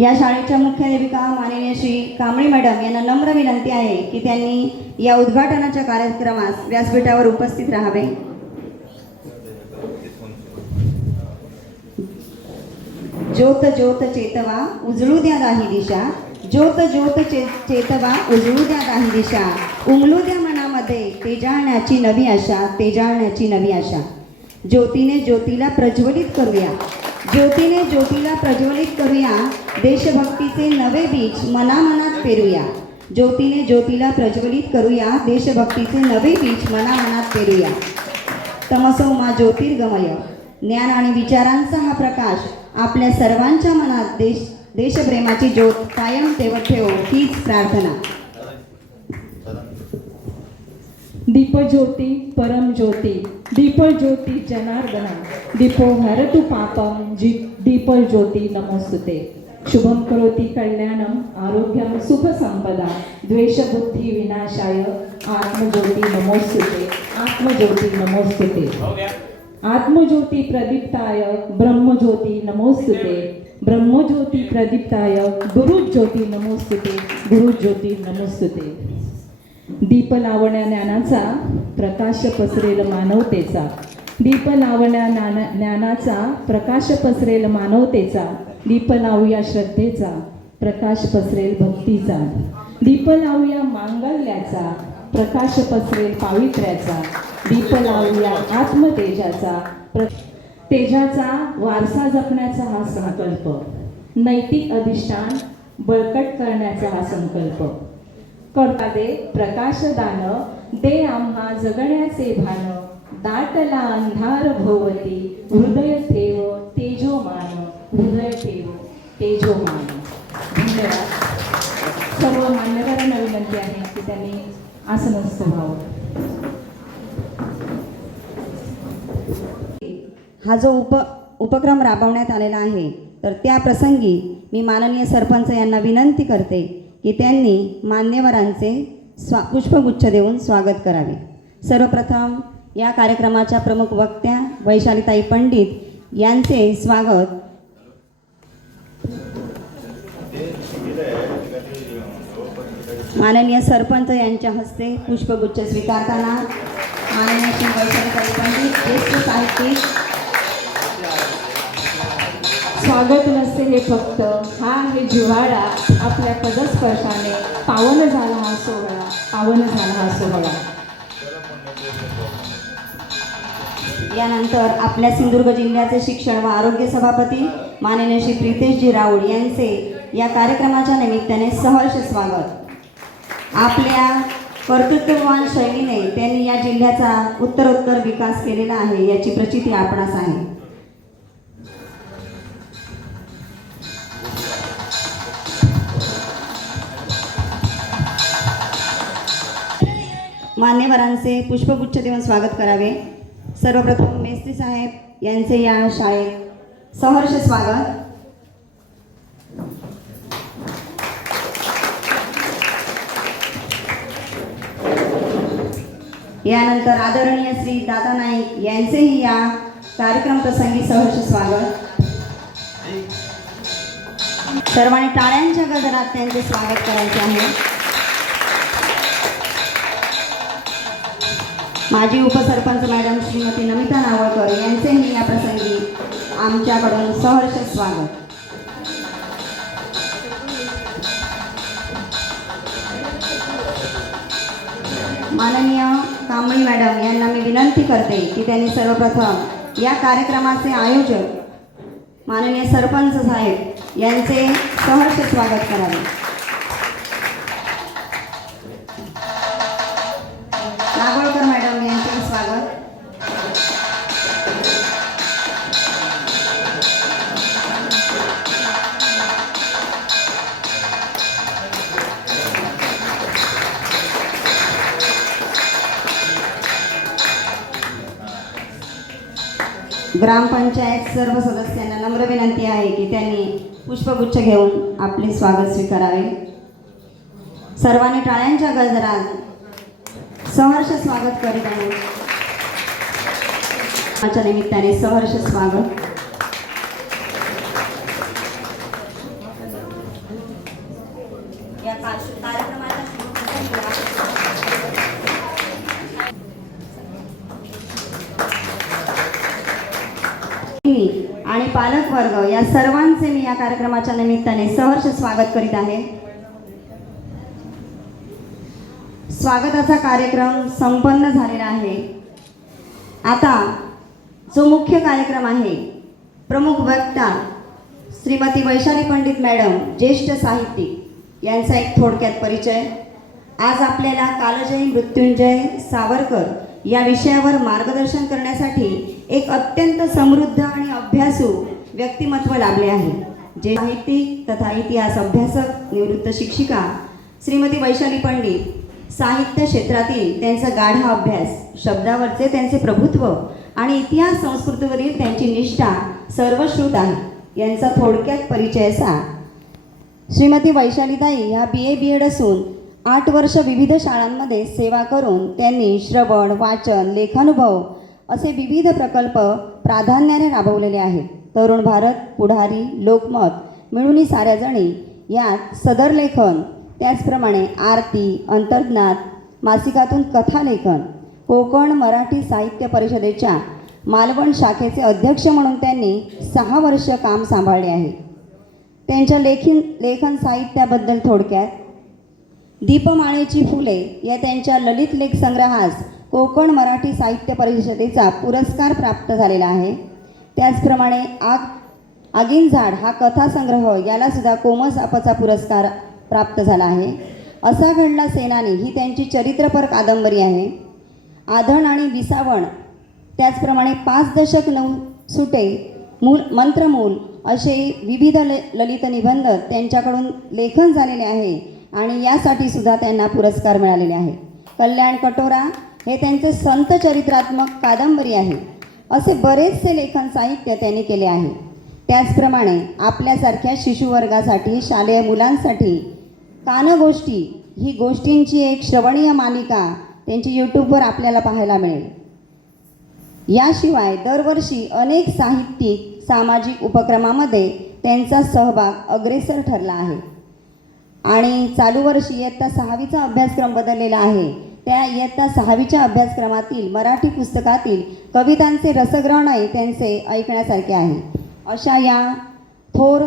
या शाळेच्या मुख्याध्यापिका माननीय श्री कांबळे मॅडम यांना नम्र विनंती आहे की त्यांनी या उद्घाटनाच्या कार्यक्रमास व्यासपीठावर उपस्थित राहावे। ज्योत ज्योत चेतवा उजळू द्या दाही दिशा, ज्योत ज्योत चेतवा उजळू द्या दाही दिशा, उमलू द्या मनामध्ये तेजाळण्याची नवी आशा, तेजाळण्याची नवी आशा। ज्योतीने ज्योतीला प्रज्वलित करूया, ज्योतीने ज्योतीला प्रज्वलित करूया, देशभक्तीचे नवे बीज मनामनात पेरूया। ज्योतीने ज्योतीला प्रज्वलित करूया, देशभक्तीचे नवे बीज मनामनात पेरूया। तमसो मा ज्योतिर्गमय, ज्ञान आणि विचारांचा हा प्रकाश आपल्या सर्वांच्या मनात देशप्रेमाची ज्योत कायम तेवत ठेवो हीच प्रार्थना। दीपज्योती परम ज्योती, दीपज्योती जनार्दना, दीपो हरतु पापम, दीपज्योती नमोस्तुते। शुभम करोति कल्याणम आरोग्यम सुख संपदा, द्वेषबुद्धि विनाशाय आत्मज्योति नमोस्तुते, आत्मज्योति नमोस्तुते। आत्मज्योति प्रदीप्ताय ब्रह्मज्योति नमोस्तुते, ब्रह्मज्योति प्रदीप्ताय गुरुज्योति नमोस्तुते, गुरुज्योति नमोस्तुते। दीप लावण्या ज्ञानाचा प्रकाश पसरेल मानवतेचा, दीप लावण्या ज्ञानाचा प्रकाश पसरेल मानवतेचा, दीप लावूया श्रद्धेचा प्रकाश पसरेल भक्तीचा, दीप लावूया मांगल्याचा प्रकाश पसरेल पावित्र्याचा, दीप लावूया आत्मतेजाचा तेजाचा वारसा जपण्याचा हा संकल्प, नैतिक अधिष्ठान बळकट करण्याचा हा संकल्प। करता दे प्रकाशदान, दे आम्हा जगण्याचे भान, दाटला अंधार भोवती, हृदय ठेव तेजोमान, हृदय ठेव तेजोमान। धन्यवाद। सर्व मान्यवरांना विनंती आहे की त्यांनी आसनस्थ व्हावं। हा जो उपक्रम राबवण्यात आलेला आहे तर त्या प्रसंगी मी माननीय सरपंच यांना विनंती करते की त्यांनी मान्यवरांचे पुष्पगुच्छ देऊन स्वागत करावे। सर्वप्रथम या कार्यक्रमाच्या प्रमुख वक्त्या वैशालीताई पंडित यांचे स्वागत माननीय सरपंच यांच्या हस्ते पुष्पगुच्छ स्वीकारताना माननीय श्री वैशालीताई पंडित ज्येष्ठ साहित्यिक। स्वागत नसते हे फक्त, हा आहे जिव्हाळा, आपल्या पदस्पर्शाने पावन झाला हा सोहळा, पावन झाला हा सोहळा। यानंतर आपल्या सिंधुदुर्ग जिल्ह्याचे शिक्षण व आरोग्य सभापती माननीय श्री प्रितेशजी राऊळ यांचे या कार्यक्रमाच्या निमित्ताने सहर्ष स्वागत। आपल्या कर्तृत्ववान शैलीने त्यांनी या जिल्ह्याचा उत्तरोत्तर विकास केलेला आहे याची प्रचिती आपणास आहे। मान्यवरांचे पुष्पगुच्छ देऊन स्वागत करावे। सर्वप्रथम मेस्त्री साहेब यांचे या शाळेत सहर्ष स्वागत। यानंतर आदरणीय श्री दादा नाईक यांचेही या कार्यक्रम प्रसंगी सहर्ष स्वागत। सर्वांनी टाळ्यांच्या गजरात त्यांचे स्वागत करायचे आहे। माजी उपसरपंच मॅडम श्रीमती नमिता नावळकर यांचेही या प्रसंगी आमच्याकडून सहर्ष स्वागत। माननीय कांबळे मॅडम यांना मी विनंती करते की त्यांनी सर्वप्रथम या कार्यक्रमाचे आयोजक माननीय सरपंच साहेब यांचे सहर्ष स्वागत करावे। नागोळकर मॅडम यांचे स्वागत। ग्रामपंचायत सर्व सदस्यांना नम्र विनंती आहे की त्यांनी पुष्पगुच्छ घेऊन आपले स्वागत स्वीकारावे। सर्वांनी टाळ्यांच्या गजरात सहर्ष स्वागत करीत आहे। आजच्या निमित्ताने सहर्ष स्वागत। आणि पालकवर्ग या सर्वांचे मी या कार्यक्रमाच्या निमित्ताने सहर्ष स्वागत करीत आहे. स्वागताचा कार्यक्रम संपन्न झालेला आहे. आता जो मुख्य कार्यक्रम आहे, प्रमुख वक्ता श्रीमती वैशाली पंडित मॅडम, ज्येष्ठ साहित्यिक, यांचा एक थोडक्यात परिचय. आज आपल्याला कालजयी मृत्युंजय सावरकर या विषयावर मार्गदर्शन करण्यासाठी एक अत्यंत समृद्ध आणि अभ्यासू व्यक्तिमत्व लाभले आहे. जे साहित्यिक तथा इतिहास अभ्यासक, निवृत्त शिक्षिका श्रीमती वैशाली पंडित, साहित्य क्षेत्रातील त्यांचा गाढा अभ्यास, शब्दावरचे त्यांचे प्रभुत्व आणि इतिहास संस्कृतीवरील त्यांची निष्ठा सर्वश्रुत आहे. यांचा थोडक्यात परिचय असा: श्रीमती वैशालीताई ह्या BA असून 8 वर्ष विविध शाळांमध्ये सेवा करून त्यांनी श्रवण, वाचन, लेखानुभव असे विविध प्रकल्प प्राधान्याने राबवलेले आहेत. तरुण भारत, पुढारी, लोकमत मिळून साऱ्याजणी यात सदर लेखन, त्याचप्रमाणे आरती, अंतर्ज्ञात मासिकातून कथालेखन, कोकण मराठी साहित्य परिषदेच्या मालवण शाखेचे अध्यक्ष म्हणून त्यांनी 6 वर्ष काम सांभाळले आहे. त्यांच्या लेखन साहित्याबद्दल थोडक्यात: दीपमाळेची फुले या त्यांच्या ललित लेख संग्रहास कोकण मराठी साहित्य परिषदेचा पुरस्कार प्राप्त झालेला आहे. त्याचप्रमाणे आगीन झाड हा कथासंग्रह याला सुद्धा कोमसापचा पुरस्कार प्राप्त झाला आहे. असा घडला सेनानी ही त्यांची चरित्रपर कादंबरी आहे. आधण आणि विसावण, त्याचप्रमाणे 5 दशक 9 सुटे, मंत्रमूल असे विविध ललित निबंध त्यांच्याकडून लेखन झालेले आहे आणि यासाठी सुद्धा त्यांना पुरस्कार मिळालेले आहे. कल्याण कटोरा हे त्यांचे संत चरित्रात्मक कादंबरी आहे. असे बरेचसे लेखन साहित्य त्यांनी केले आहे. त्याचप्रमाणे आपल्यासारख्या शिशुवर्गासाठी, शालेय मुलांसाठी कानगोष्टी ही गोष्टींची एक श्रवणीय मालिका त्यांची यूट्यूबवर आपल्याला पाहायला मिळेल. याशिवाय दरवर्षी अनेक साहित्यिक सामाजिक उपक्रमामध्ये त्यांचा सहभाग अग्रेसर ठरला आहे. आणि चालू वर्षी इयत्ता 6वीचा अभ्यासक्रम बदललेला आहे. त्या इयत्ता 6वीच्या अभ्यासक्रमातील मराठी पुस्तकातील कवितांचे रसग्रहणही त्यांचे ऐकण्यासारखे आहे. अशा या थोर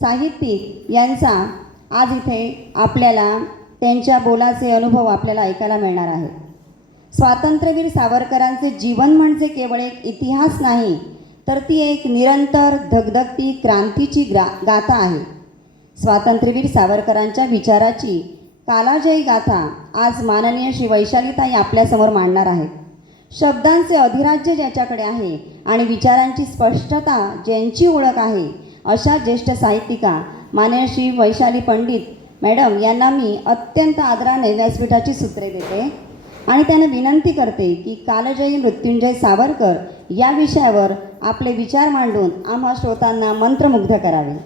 साहित्यिक यांचा आज इथे आपल्याला त्यांच्या बोलाचे अनुभव आपल्याला ऐकायला मिळणार आहे. स्वातंत्र्यवीर सावरकरांचे जीवन म्हणजे केवळ एक इतिहास नाही, तर ती एक निरंतर धगधगती क्रांतीची गाथा आहे. स्वातंत्र्यवीर सावरकरांच्या विचाराची कालाजयी गाथा आज माननीय श्री वैशालीताई आपल्यासमोर मांडणार आहेत. शब्दांचे अधिराज्य ज्याच्याकडे आहे आणि विचारांची स्पष्टता ज्यांची ओळख आहे, अशा ज्येष्ठ साहित्यिका माननीय श्री वैशाली पंडित मॅडम यांना मी अत्यंत आदराने व्यासपीठाची सूत्रे देते आणि त्यांना विनंती करते की कालजयी मृत्युंजय सावरकर या विषयावर आपले विचार मांडून आम्हा श्रोतांना मंत्रमुग्ध करावे.